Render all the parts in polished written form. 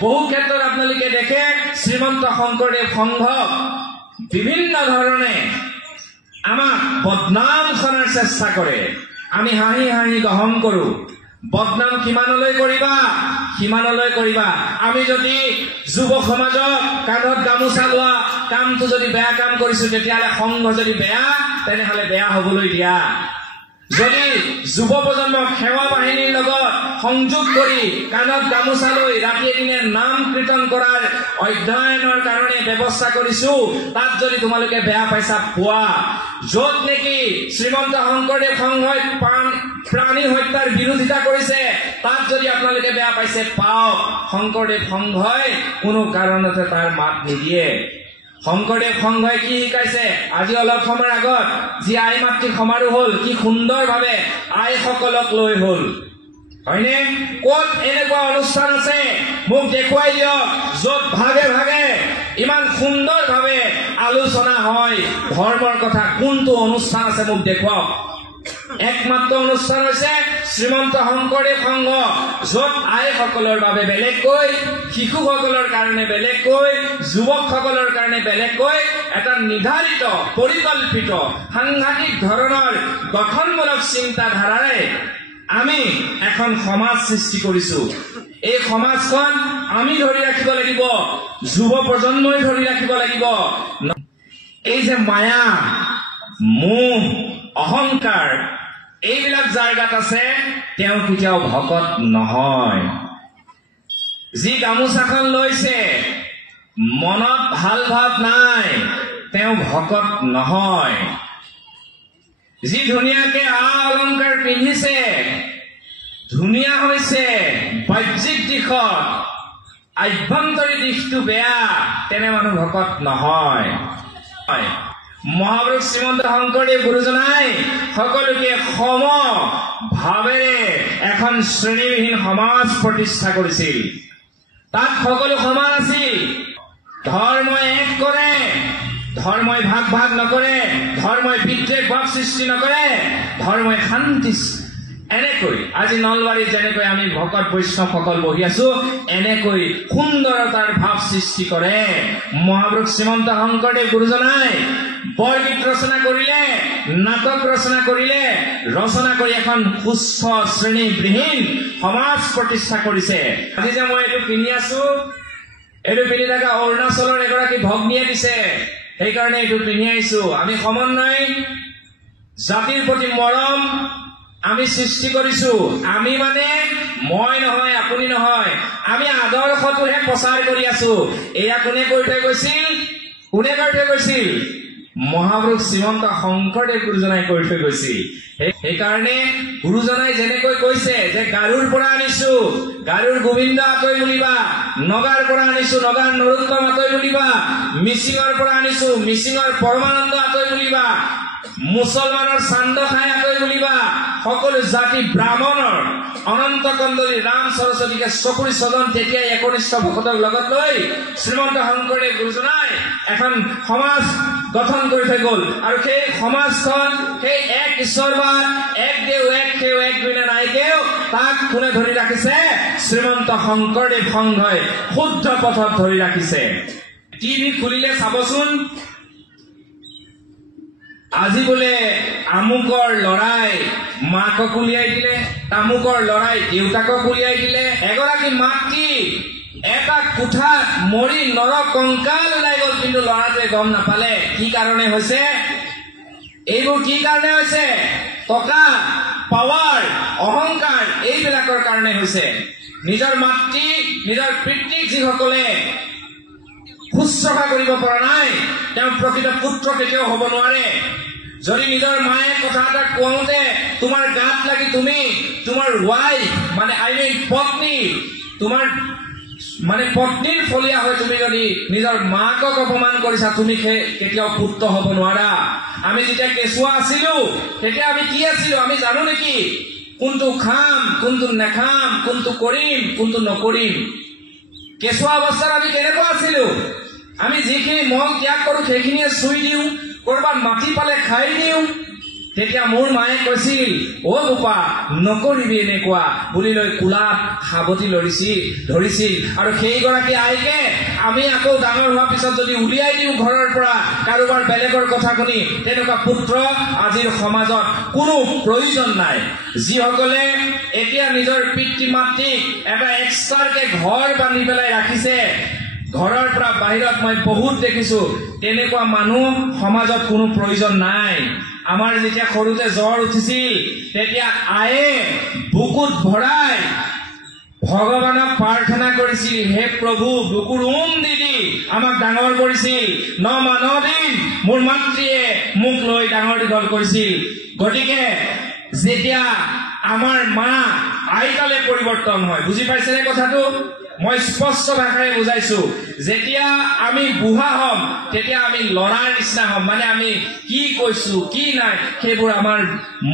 বহু ক্ষেত্ৰত আপোনালোকে দেখে শ্ৰীমন্ত শংকৰদেৱ সংঘ বিভিন্ন ধৰণে আমাক বদনাম কৰাৰ চেষ্টা কৰে। আমি হাঁহি হাঁহি গ্ৰহণ কৰো। বদনাম কিমানলৈ কৰিবা, সিমানলৈ কৰিবা। আমি যদি যুৱ সমাজক কান্ধত গামোচা লোৱা কামটো যদি বেয়া কাম কৰিছো, তেতিয়াহ'লে সংঘ যদি বেয়া, তেনেহ'লে বেয়া হবলৈ দিয়া। যদি যুৱ প্ৰজন্মক সেৱা বাহিনীৰ লগত সংযোগ কৰি কাণত গামোচা লৈ ৰাতিয়ে দিনে নাম কীৰ্তন কৰাৰ অধ্যয়নৰ কাৰণে ব্যৱস্থা কৰিছো, তাত যদি তোমালোকে বেয়া পাইছা পোৱা। য'ত নেকি শ্ৰীমন্ত শংকৰদেৱ সংঘই প্ৰাণী হত্যাৰ বিৰোধিতা কৰিছে, তাত যদি আপোনালোকে বেয়া পাইছে পাওক। শংকৰদেৱ সংঘই কোনো কাৰণতে তাৰ মাত নিদিয়ে। শংকৰদেৱ সংঘই কি শিকাইছে? আজি অলপ সময়ৰ আগত যি আই মাতৃ সমাৰোহ হল, কি সুন্দৰভাৱে আইসকলক লৈ হল, হয়নে? ক'ত এনেকুৱা অনুষ্ঠান আছে মোক দেখুৱাই দিয়ক, য'ত ভাগে ভাগে ইমান সুন্দৰভাৱে আলোচনা হয় ধৰ্মৰ কথা। কোনটো অনুষ্ঠান আছে মোক দেখুৱাওক। একমাত্ৰ অনুষ্ঠান হৈছে শ্ৰীমন্ত শংকৰদেৱ সংঘ, য'ত আইসকলৰ বাবে বেলেগকৈ, শিশুসকলৰ কাৰণে বেলেগকৈ, যুৱকসকলৰ কাৰণে বেলেগকৈ এটা নিৰ্ধাৰিত পৰিকল্পিত সাংঘাতিক ধৰণৰ গঠনমূলক চিন্তাধাৰাৰে আমি এখন সমাজ সৃষ্টি কৰিছো। এই সমাজখন আমি ধৰি ৰাখিব লাগিব, যুৱ প্ৰজন্মই ধৰি ৰাখিব লাগিব। এই যে মায়া, মোহ, অহংকাৰ, এইবিলাক যাৰ গাত আছে তেওঁ কেতিয়াও ভকত নহয়। যি গামোচাখন লৈছে মনত ভাল ভাৱ নাই, তেওঁ ভকত নহয়। যি ধুনীয়াকে অলংকাৰ পিন্ধিছে, ধুনীয়া হৈছে বাহ্যিক দিশত, আভ্যন্তৰীণ দিশটো বেয়া, তেনে মানুহ ভকত নহয়। মহাপুৰুষ শ্ৰীমন্ত শংকৰদেৱ গুৰুজনাই সকলোকে সম ভাৱেৰে এখন শ্ৰেণীবিহীন সমাজ প্ৰতিষ্ঠা কৰিছিল। তাত সকলো সমান আছিল। ধৰ্মই এক কৰে, ধৰ্মই ভাগ ভাগ নকৰে, ধৰ্মই বিদ্বেষ ভাৱ সৃষ্টি নকৰে, ধৰ্মই শান্তি। এনেকৈ আজি নলবাৰীত যেনেকৈ আমি ভকত বৈষ্ণৱসকল বহি আছো, এনেকৈ সুন্দৰতাৰ ভাৱ সৃষ্টি কৰে মহাপুৰুষ শ্ৰীমন্ত শংকৰদেৱ গুৰুজনাই। বৰগীত ৰচনা কৰিলে, নাটক ৰচনা কৰিলে, ৰচনা কৰি এখন সুস্থ শ্ৰেণীবিহীন সমাজ প্ৰতিষ্ঠা কৰিছে। আজি যে মই এইটো পিন্ধি আছো, এইটো পিন্ধি থকা অৰুণাচলৰ এগৰাকী ভগ্নীয়ে দিছে, সেইকাৰণে এইটো পিন্ধি আহিছো। আমি সমন্বয়, জাতিৰ প্ৰতি মৰম আমি সৃষ্টি কৰিছো। আমি মানে মই নহয়, আপুনি নহয়, আমি আদৰ্শটোহে প্ৰচাৰ কৰি আছো। এয়া কোনে কৈ থৈ গৈছিল? কোনে কৈ থৈ গৈছিল? মহাপুৰুষ শ্ৰীমন্ত শংকৰদেৱ গুৰুজনাই কৈ থৈ গৈছিল। সেইকাৰণে গুৰুজনাই যেনেকৈ কৈছে যে গাৰুৰ পৰা আনিছো, গাৰুৰ গোবিন্দ আতৈ বুলিবা, নগাৰ পৰা আনিছো, নগাৰ নৰোত্তম আতৈ বুলিবা, মিচিঙৰ পৰা আনিছো, মিচিঙৰ পৰমানন্দ আতৈ বুলিবা, মুছলমানৰ চান্দ খাই আতৈ বুলিবা, সকলো জাতি ব্ৰাহ্মণৰ অনন্ত কন্দলী ৰাম সৰস্বতীকে চকুৰি চদন তেতিয়াই একনিষ্ঠ ভকতক লগত লৈ শ্ৰীমন্ত শংকৰদেৱ গুৰুজনাই এখন সমাজ গঠন কৰি থৈ গল। আৰু সেই সমাজখন, সেই এক ঈশ্বৰবাদ, এক দেও, এক কেও, এক বিনা নাই কেও, তাক কোনে ধৰি ৰাখিছে? শ্ৰীমন্ত শংকৰদেৱ সংঘই শুদ্ধ পথত ধৰি ৰাখিছে। টিভি খুলিলে চাবচোন, আজি বোলে আমুকৰ লৰাই মাকক উলিয়াই দিলে, তামুকৰ লৰাই দেউতাকক উলিয়াই দিলে। এগৰাকী মাতৃ এটা কোঠাত মৰি নৰ কংকাল ওলাই গল, কিন্তু লৰাটোৱে গম নাপালে। কি কাৰণে হৈছে? এইবোৰ কি কাৰণে হৈছে? টকা, পাৱাৰ, অহংকাৰ, এইবিলাকৰ কাৰণে হৈছে। নিজৰ মাতৃ, নিজৰ পিতৃক যিসকলে শুশ্ৰূষা কৰিব পৰা নাই, তেওঁ প্ৰকৃত পুত্ৰ কেতিয়াও হ'ব নোৱাৰে। যদি নিজৰ মায়ে কথা এটা কওঁতে তোমাৰ গাত লাগি তুমি তোমাৰ ৱাইফ মানে পত্নী, তোমাৰ মানে পত্নীৰ ফলীয়া হৈ তুমি যদি নিজৰ মাকক অপমান কৰিছা, তুমি কেতিয়াও পুত্ৰ হ'ব নোৱাৰা। আমি যেতিয়া কেঁচুৱা আছিলো, তেতিয়া আমি কি আছিলো আমি জানো নেকি? কোনটো খাম, কোনটো নাখাম, কোনটো কৰিম, কোনটো নকৰিম। কেঁচুৱা অৱস্থাত আমি কেনেকুৱা আছিলো? আমি যিখিনি মল ত্যাগ কৰো সেইখিনিয়ে চুই দিওঁ, কৰবাত মাটি পালে খাই দিওঁ, তেতিয়া মোৰ মায়ে কৈছিল, অ বোপা নকৰিবি এনেকুৱা বুলি লৈ কোলাত সাৱটি ধৰিছিল। আৰু সেইগৰাকী আইকে আমি আকৌ ডাঙৰ হোৱাৰ পিছত যদি উলিয়াই দিওঁ ঘৰৰ পৰা কাৰোবাৰ বেলেগৰ কথা শুনি, তেনেকুৱা পুত্ৰ আজিৰ সমাজত কোনো প্ৰয়োজন নাই। যিসকলে এতিয়া নিজৰ পিতৃ মাতৃক এটা এক্সট্ৰাকে ঘৰ বান্ধি পেলাই ৰাখিছে, ঘৰৰ পৰা বাহিৰত মই বহুত দেখিছো, তেনেকুৱা মানুহ সমাজত কোনো প্ৰয়োজন নাই। আমাৰ যেতিয়া সৰুতে জ্বৰ উঠিছিল, তেতিয়া আয়ে বুকুত ভৰাই ভগৱানক প্ৰাৰ্থনা কৰিছিল, হে প্ৰভু, বুকুৰ দি আমাক ডাঙৰ কৰিছিল। 9 মাহ 9 দিন মোৰ মাতৃয়ে মোক লৈ ডাঙৰ দীঘল কৰিছিল। গতিকে যেতিয়া আমাৰ মা আইতালে পৰিৱৰ্তন হয়, বুজি পাইছেনে কথাটো? মই স্পষ্ট ভাষাৰে বুজাইছো, যেতিয়া আমি বুঢ়া হম তেতিয়া আমি লৰাৰ নিচিনা হম। মানে আমি কি কৈছো কি নাই সেইবোৰ আমাৰ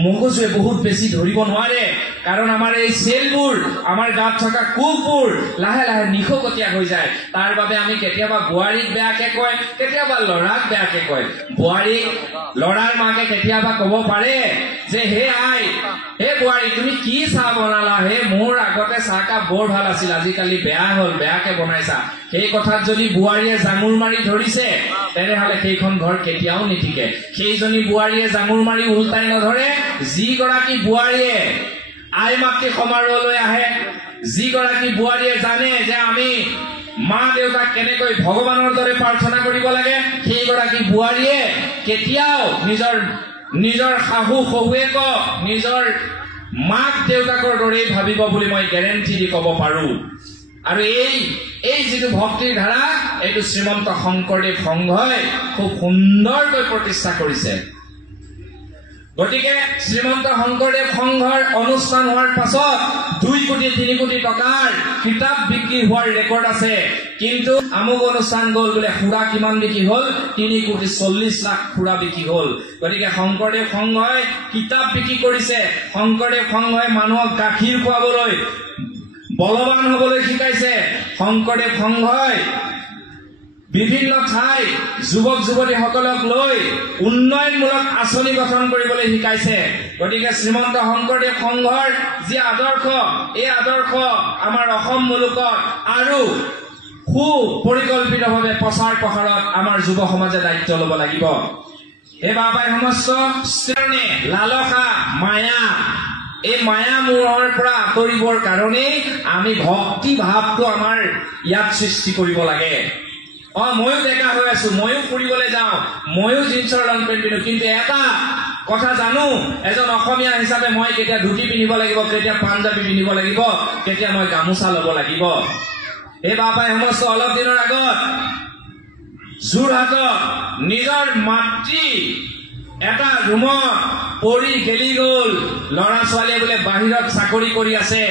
মগজুৱে বহুত বেছি ধৰিব নোৱাৰে, কাৰণ আমাৰ এই চেলবোৰ, আমাৰ গাত থকা কোষবোৰ লাহে লাহে নিশকতীয়া হৈ যায়। তাৰ বাবে আমি কেতিয়াবা বোৱাৰীক বেয়াকে কয়, কেতিয়াবা লৰাক বেয়াকে কয়। বোৱাৰীক লৰাৰ মাকে কেতিয়াবা কব পাৰে যে, হে আই, হে বোৱাৰী, তুমি কি চাহ বনালা হে? মোৰ আগতে চাহকাপ বৰ ভাল আছিল, আজিকালি বেয়া হল, বেয়াকে বনাইছা। সেই কথাত যদি বোৱাৰীয়ে জাঙুৰ মাৰি ধৰিছে, তেনেহলে সেইখন ঘৰ কেতিয়াও নিটিকে। সেইজনী বোৱাৰীয়ে জাঙুৰ মাৰি উল্টাই নধৰে, যিগৰাকী বোৱাৰীয়ে আই মাতৃ সমাৰোহলৈ আহে, যিগৰাকী বোৱাৰীয়ে জানে যে আমি মা দেউতাক কেনেকৈ ভগৱানৰ দৰে প্ৰাৰ্থনা কৰিব লাগে, সেইগৰাকী বোৱাৰীয়ে কেতিয়াও নিজৰ শাহু শহুৱেকক নিজৰ মাক দেউতাকৰ দৰেই ভাবিব বুলি মই গেৰেণ্টি দি কব পাৰো। আৰু এই যিটো ভক্তিৰ ধাৰা, এইটো শ্ৰীমন্ত শংকৰদেৱ সংঘই খুব সুন্দৰকৈ প্ৰতিষ্ঠা কৰিছে। গতিকে শ্ৰীমন্ত শংকৰদেৱ সংঘৰ অনুষ্ঠান হোৱাৰ পাছত 2 কোটি 3 কোটি টকাৰ কিতাপ বিক্ৰী হোৱাৰ ৰেকৰ্ড আছে। কিন্তু আমুক অনুষ্ঠান গল বোলে সুৰা কিমান বিক্ৰী হল? 3 কোটি 40 লাখ সুৰা বিক্ৰী হল। গতিকে শংকৰদেৱ সংঘই কিতাপ বিক্ৰী কৰিছে, শংকৰদেৱ সংঘই মানুহক গাখীৰ খুৱাবলৈ, বলৱান হবলৈ শিকাইছে। শংকৰদেৱ সংঘই বিভিন্ন ঠাইত যুৱক যুৱতীসকলক লৈ উন্নয়নমূলক আঁচনি গঠন কৰিবলৈ শিকাইছে। গতিকে শ্ৰীমন্ত শংকৰদেৱ সংঘৰ যি আদৰ্শ, এই আদৰ্শ আমাৰ অসম মুলুকত আৰু সুপৰিকল্পিতভাৱে প্ৰচাৰ প্ৰসাৰত আমাৰ যুৱ সমাজে দায়িত্ব ল'ব লাগিব। এই বাবাই সমস্ত লালসা মায়া, এই মায়া মোহৰ পৰা আঁতৰিবৰ কাৰণেই আমি ভক্তি ভাৱটো আমাৰ ইয়াত সৃষ্টি কৰিব লাগে। ময়ো ডেকা হৈ আছো, ময়ো ফুৰিবলৈ যাওঁ, ময়ো জিন্সৰ লং পেণ্ট পিন্ধো, কিন্তু এটা কথা জানো, এজন অসমীয়া হিচাপে মই কেতিয়া ধুতি পিন্ধিব লাগিব, কেতিয়া পাঞ্জাবী পিন্ধিব লাগিব, কেতিয়া মই গামোচা ল'ব লাগিব। এই বাবাই সমস্ত অলপ দিনৰ আগত যোৰহাটত নিজৰ মাতৃ এটা ৰুমত পৰি গেলি গল। ল'ৰা ছোৱালীয়ে বোলে বাহিৰত চাকৰি কৰি আছে।